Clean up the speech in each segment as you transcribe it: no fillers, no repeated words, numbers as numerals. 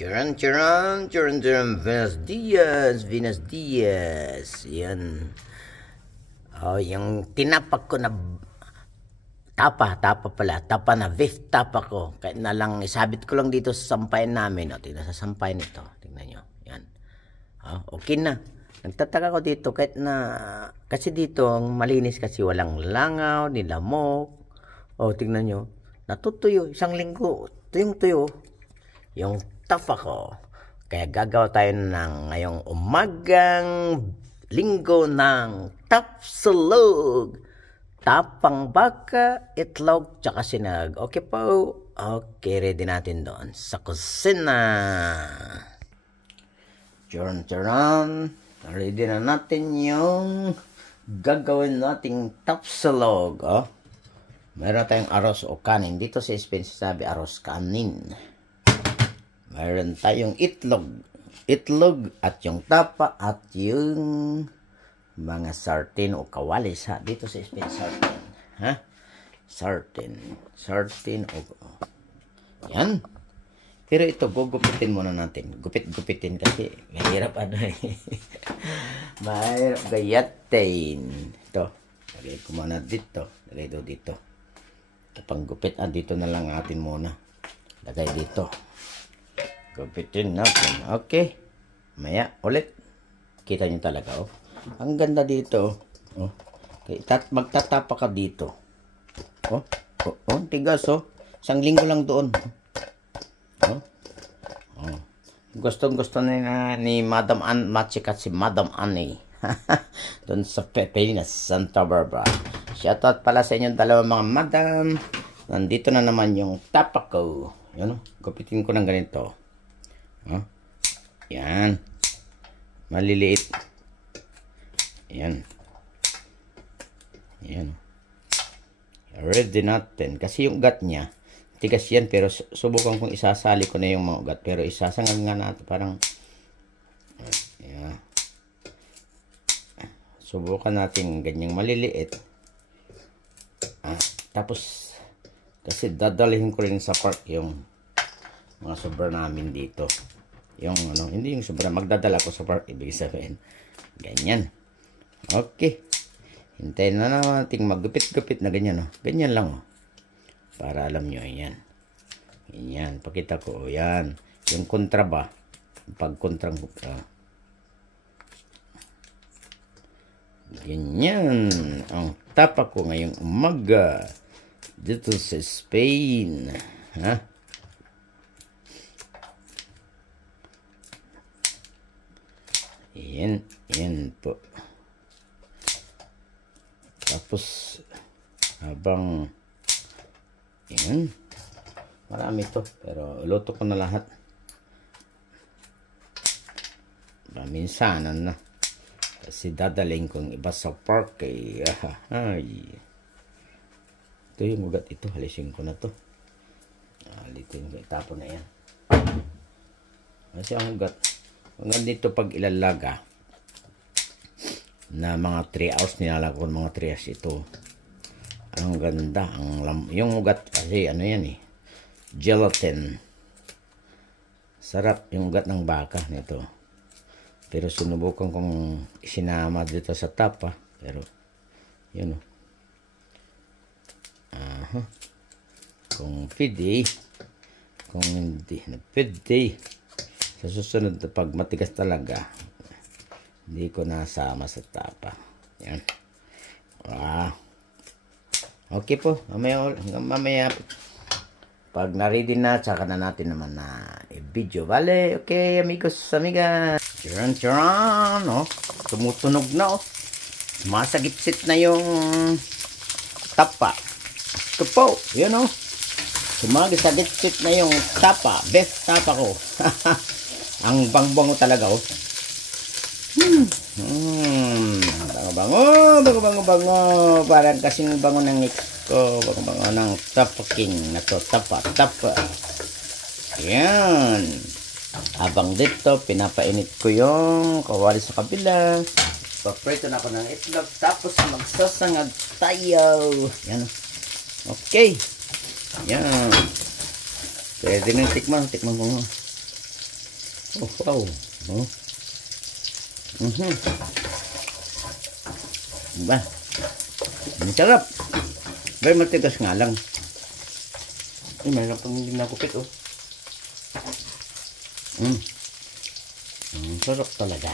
Chiran, chiran, chiran, chiran, Venus Diaz, Venus Diaz. Yan. Oh, yung tinapak ko na tapa na beef tapa ko. Kahit na lang, isabit ko lang dito sa sampayan namin. O, tingnan sa sampayan ito. Tingnan nyo. Yan. Oh, okay na. Nagtataka ko dito kahit na, kasi dito, ang malinis kasi walang langaw, nilamok. O, tingnan nyo. Natutuyo. Isang linggo. Tuyong-tuyo. Yung tapa ko. Kaya gagawa tayo ng ngayong umagang linggo ng tapsulog. Tapang baka, itlog, tsaka sinag. Okay po? Okay, ready natin doon sa kusina. Charan. Ready na natin yung gagawin nating tapsulog. Oh. Meron tayong arroz o kanin. Dito sa Spain sabi arroz kanin. Meron tayong itlog at yung tapa at yung mga sardine o kawalis ha. Dito sa Spain sardine. Ha? Sardine o yan. Pero ito gugupitin muna natin. Gupitin kasi mahirap eh. Mahirap gayatin. Ito. Lagay ko muna dito. Lagay dito. Kapag gupit dito na lang natin muna. Lagay dito. Gupitin natin. Okay. Maya ulit. Kita nyo talaga oh. Ang ganda dito. Oh. Okay. Magtatapa ka dito. Oh. Tigas oh. Isang linggo lang doon. Oh. Oh. Gustong-gusto ni Madam Ann machikat si Madam Annie. Doon sa Pilipinas, Santa Barbara. Shoutout pala sa inyong dalawa mga madam. Nandito na naman yung tapa ko. Yan oh. Gupitin ko ng ganito. Oh. Yan. Maliliit. Yan. Yan. Ready natin. Kasi yung ugat niya, tigas yan. Pero subukan kong isasali ko na yung mga ugat. Pero isasangag nga natin. Parang, yan. Subukan natin ganyang maliliit. Tapos, kasi dadalhin ko rin sa park yung mga sobra namin dito. Yung ano, hindi yung sobra. Magdadala ko sa park. Ibig sabihin. Ganyan. Okay. Hintayin na natin maggupit-gupit na ganyan. Oh. Ganyan lang. Oh. Para alam nyo. Yan. Yan. Pakita ko. Oh, yan. Yung kontra ba? Pag-kontrang ganyan. Ang tapa ko ngayong umaga. Dito sa Spain. Ha? Yan po. Tapos, habang, yan. Marami to. Pero, luto ko na lahat. Minsanan na. Kasi dadaling kong iba sa park eh. Ay. Ito yung ugat ito. Halisin ko na to. Halitin ko. Itapon na yan. Kasi ang ugat. Hanggang dito pag ilalaga na mga 3 hours nilalag ko mga 3 hours ito. Ang ganda. Yung ugat kasi ano yan eh. Gelatin. Sarap yung ugat ng baka nito. Pero sinubukan kong isinama dito sa tapa. Pero, yun o. Kung pwede, kung hindi na pwede, sa susunod na pag matigas talaga, hindi ko nasama sa tapa. Yan. Okay po. Mamaya pag na-ready na, tsaka na natin naman na i-video. Vale, okay, amigos, amigas. Charan, oh. Tumutunog na, oh. Masagipsit na yung tapa. Ito po, yun, oh. Sumagisagipsit na yung tapa. Best tapa ko. Ang bangbango talaga, oh. Bango. Parang kasing bango ng mix ko. Bango ng tapaking na to. Tapa. Yan. Habang dito, pinapainit ko yung kawali sa kabila. Paprito na ako ng itlog. Tapos magsasangag tayo. Yan. Okay. Yan. Pwede nang tikman. Tikman ko nga. Oh, wow. Oh. Diba? Ang sarap. Very matigas nga lang. Ay, mayroon pang hindi nakupit, oh. Sarap talaga.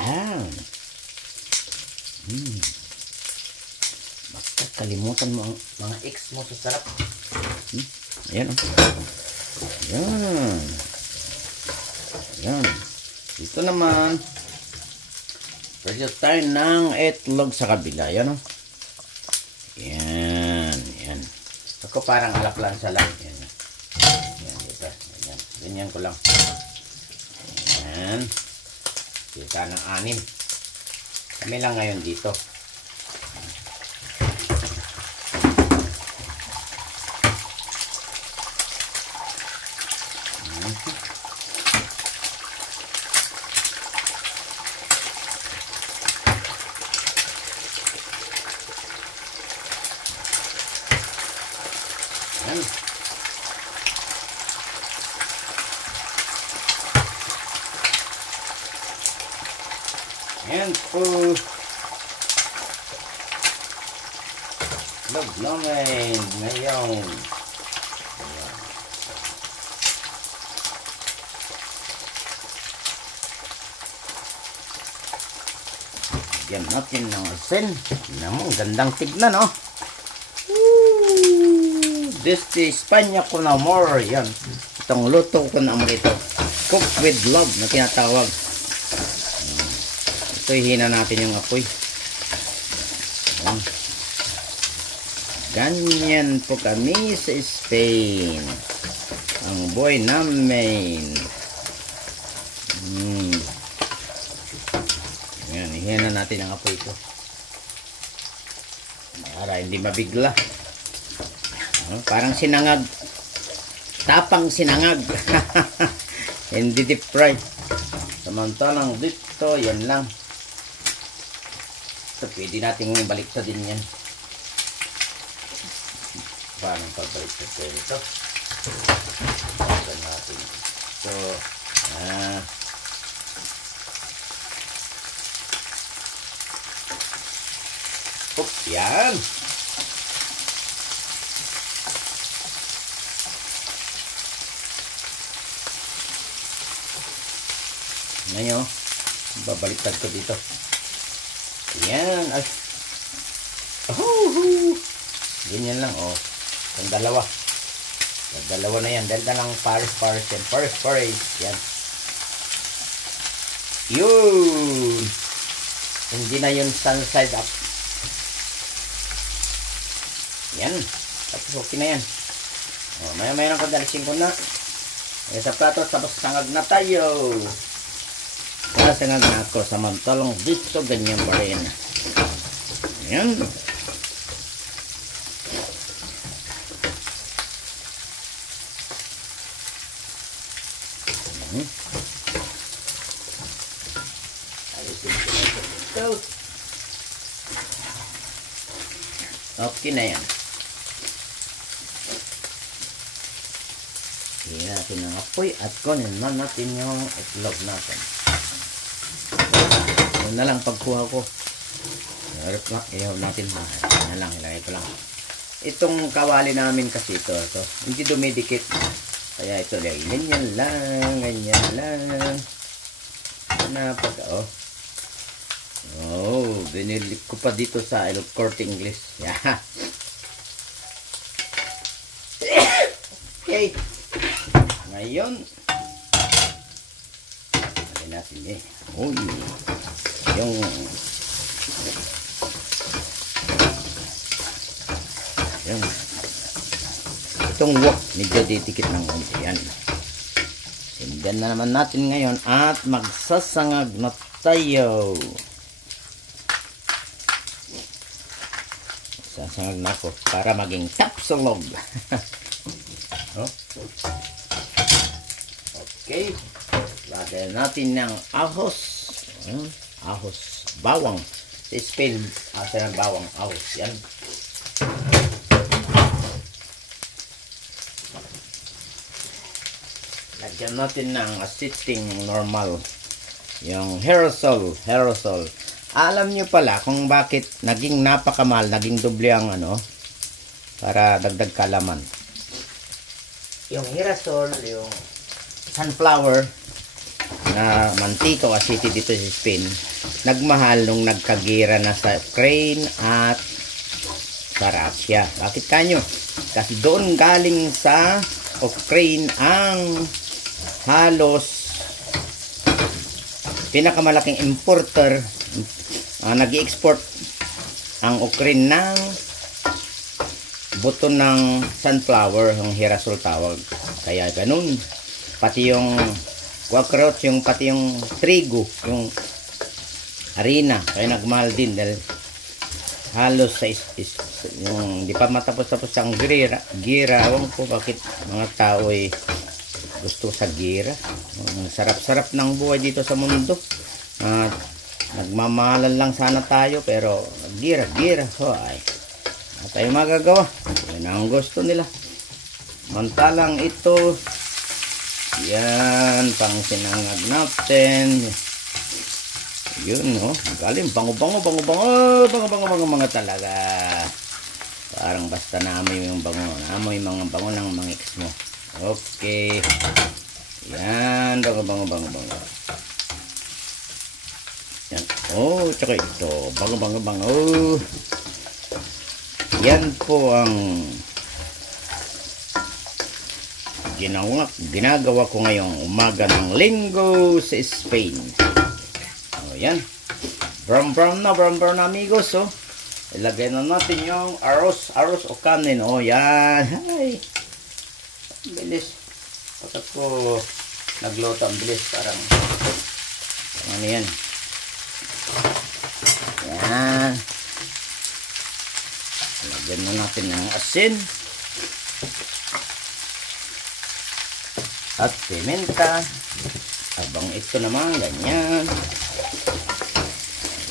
Basta kalimutan mo ang mga ex mo sa sarap. Ayan, oh. Ayan. Ayan. Dito naman, pwede tayo ng itlog sa kabila. Ayan, oh. Ayan. Ayan. Ako parang alaklansa lang. Ayan. Ayan, dito. Ayan. Ganyan ko lang. Ayan. Kita ng 6. Kami lang ngayon dito. Ayan. Ayan po. Log namin ngayon. Lagyan natin ng asin. Ang gandang tignan, oh. This is Espanya con amor. Yan. Itong luto ko na ito. Cook with love na tinatawag. Ito, hihina natin yung apoy. Yan. Ganyan po kami sa Spain. Ang boy namin. Yan, hihina natin ang apoy ito. Para hindi mabigla. Parang sinangag. Tapang sinangag. Hindi deep fry. Samantalang dito, yan lang. Ito, pwede natin baliktad din yan. Parang pabaliktad ko ito. Pagkan natin ito. Yan. Ngayon, babaliktad ko dito. Yan. Ay. Ganyan lang, oh. Yung dalawa. Yung dalawa na yan. Dahil na lang pares yan. Pares. Yan. Yun. Hindi na yun sun side up. Yan. Tapos okay na yan. Oh, maya lang kadalisin ko na. Sa plato, tapos sangag na tayo. Sangag na ako. Samantalang dito, ganyan pa rin. Yan. Ayusin ko na ito. Okay na yan. Hingin natin ang apoy at kunin na natin yung itlog natin. Yun na lang pagkuha ko. Iyaw natin. Yan na lang. Ilagay ko lang. Itong kawali namin kasi ito. Hindi dumidikit. Kaya ito lang. Ganyan lang. Ganyan lang. Napag oh, binili ko pa dito sa El Corte Inglés. Yeah. Okay. Ngayon, natin natin uy, yung itong wok medyo didikit ng konti. Yan. Sindan na naman natin ngayon at magsasangag na tayo. Sasangag na ako para maging tapsulog. Oh. Okay. Lagyan natin ng ahos. Ahos. Bawang. Sa Spain, asa ng bawang. Ahos. Yan. Lagyan natin ng aceting normal. Yung aerosol. Alam nyo pala kung bakit naging napakamahal, naging doble ang ano, para dagdag kalaman. Yung aerosol, yung sunflower na mantika o asiti dito sa Spain, nagmahal nung nagkagira na sa Ukraine at sa Russia. Bakit kanyo? Kasi doon galing sa Ukraine ang halos pinakamalaking importer, nag-i-export ang Ukraine ng buto ng sunflower, yung hirasol tawag. Kaya ganun. Pati yung quackroot, pati yung trigo, yung harina. Kaya nagmahal din dahil halos sa yung di pa matapos-tapos ang gira. Ewan ko bakit mga tao ay gusto sa gira. Sarap-sarap ng buhay dito sa mundo. Nagmamahalan lang sana tayo pero gira. So ay tayo magagawa. Yan ang gusto nila. Mantalang ito, yan, pang sinangag natin. Yun, no? Galing, bango mga talaga. Parang basta naamoy yung bango. Naamoy mga bango ng mga ex mo. Okay. Yan, bango. Yan. Oh, tsaka ito. Bango. Yan po ang ginagawa ko ngayong umaga ng linggo sa Spain. O yan. Brown na amigos. Oh. Ilagay na natin yung arroz o kanin. O yan. Ay. Bilis. Pagkat ko nagluto ang bilis. Parang ano yan. Yan. Ilagay na natin ng asin. At pimenta. Habang ito naman, ganyan.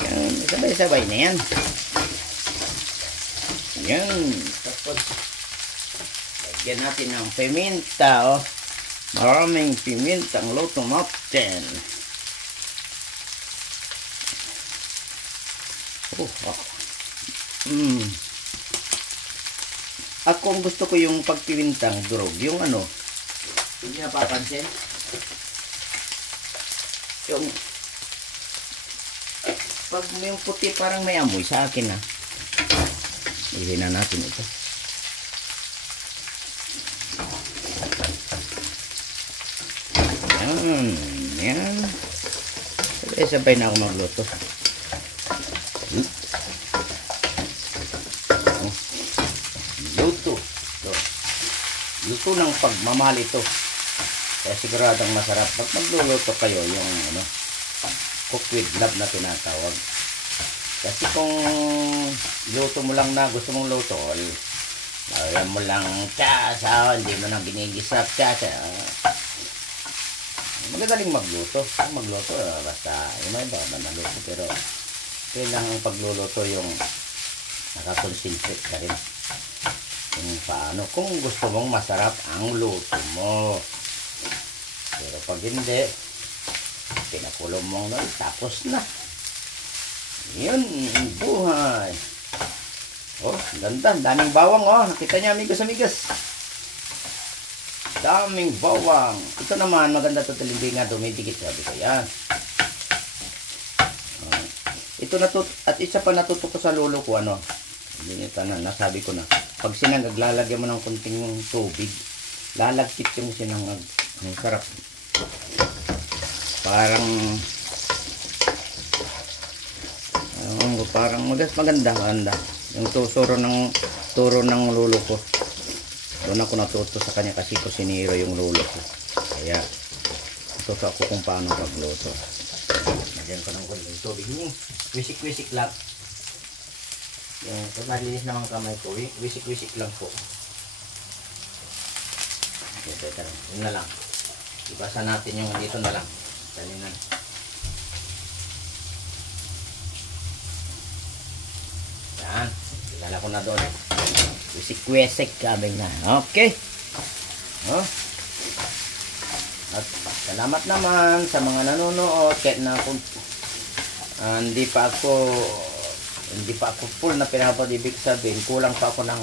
Yan, sabay-sabay na yan. Yan. Tapos, lagyan natin ng pimenta, oh. Maraming pimenta ang luto natin. Ako ang gusto ko yung pagpimintang durog. Yung ano, hindi napapansin. Yung pag may puti parang may amoy sa akin na. Ihin na natin ito. Yan. Sabay na ako magluto. Luto ng pagmamahal ito. Kaya siguradong masarap. Pag magluluto kayo yung ano, cook with love na tinatawag. Kasi kung luto mo lang na gusto mong luto, lagyan mo lang tsasa, hindi mo na ginigisap tsasa. Magagaling magluto. Magluto, basta yun ay ba naluto. Pero kailangan pagluluto yung nakakonsentrate ka rin. Kung paano, kung gusto mong masarap ang luto mo. Pero pag hindi, pinakulo mo na, tapos na. Yun, buhay. Oh, ganda, daming bawang, oh. Nakita niya, amigas. Daming bawang. Ito naman, maganda ito, hindi nga dumidikit, sabi ko, yan. Ito at isa pa natuto ko sa lolo ko, ano. Hindi na, nasabi ko na. Pag sinangag, lalagyan mo ng kunting tubig. Lalagkit yung sinangag. Ang sarap. Parang maganda. Yung turo ng lolo ko. Doon ako natuto sa kanya kasi kusinero yung lolo ko. Kaya, natuto ako kung paano magluto. Lagyan ko ng kunting tubig. Wisik-wisik lang. Yung malinis naman kamay ko, wisik-wisik lang po. Okay, yun na lang. Ibasa natin yung dito na lang. Kalinan. Yan. Kilala ko na doon. Wisik-wisik kami na. Okay. Oh. At salamat naman sa mga nanonood kahit na kung hindi pa ako full na pinapad, ibig sabihin kulang pa ako ng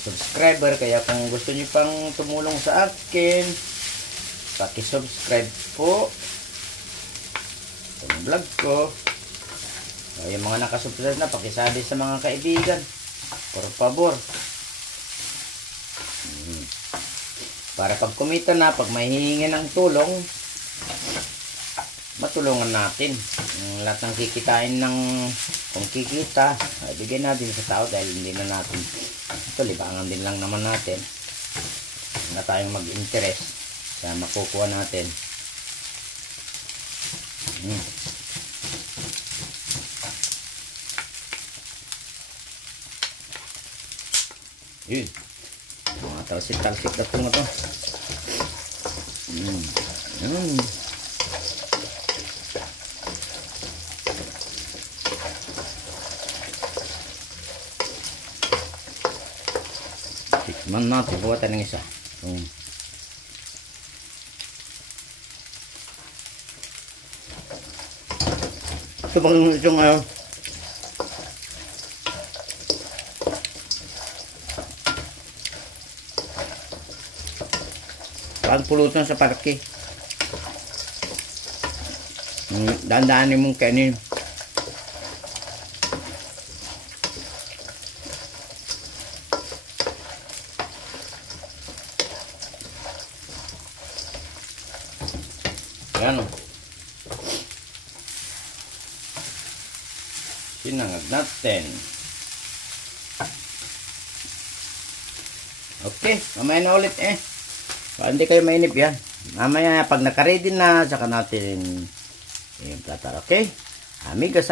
subscriber. Kaya kung gusto niyo pang tumulong sa akin, paki-subscribe po sa vlog ko. Yung mga nakasubscribe na, pakisali sa mga kaibigan, por favor. Para pag kumita na, pag may hihingi ng tulong, matulungan natin. Lahat ng kikitain ng, kung kikita, bigyan natin sa tao dahil hindi na natin, ito libangan din lang naman natin. Hindi na tayong mag-interest sa makukuha natin. Yun. Mga talsik-talsik na itong ito. Tikman natin. Buwatan ng isa. Ito bang itong pag pulutan sa parke. Dandaanin mong kainin. Yan o. Sinangag natin. Okay, mamaya na ulit hindi kayo mainip yan. Mamaya pag nakaready na, saka natin yung platar. Okay? Amigas.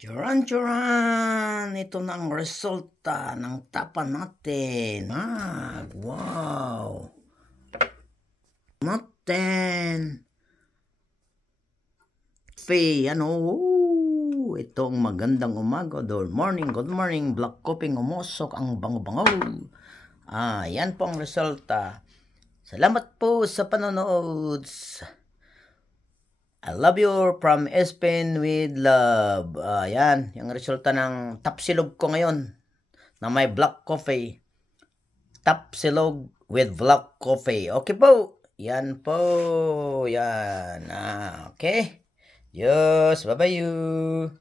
Churan! Ito na ang resulta ng tapa natin. Wow! Natin. Itong magandang umaga. Good morning. Black coffee umusok ang bango-bango. Yan po ang resulta. Salamat po sa panonood. I love you from Espen with love. Yan, yung resulta ng tapsilog ko ngayon na may black coffee. Tapsilog with black coffee. Okay po. Yan po. Yan. Okay. Yes. Bye-bye you.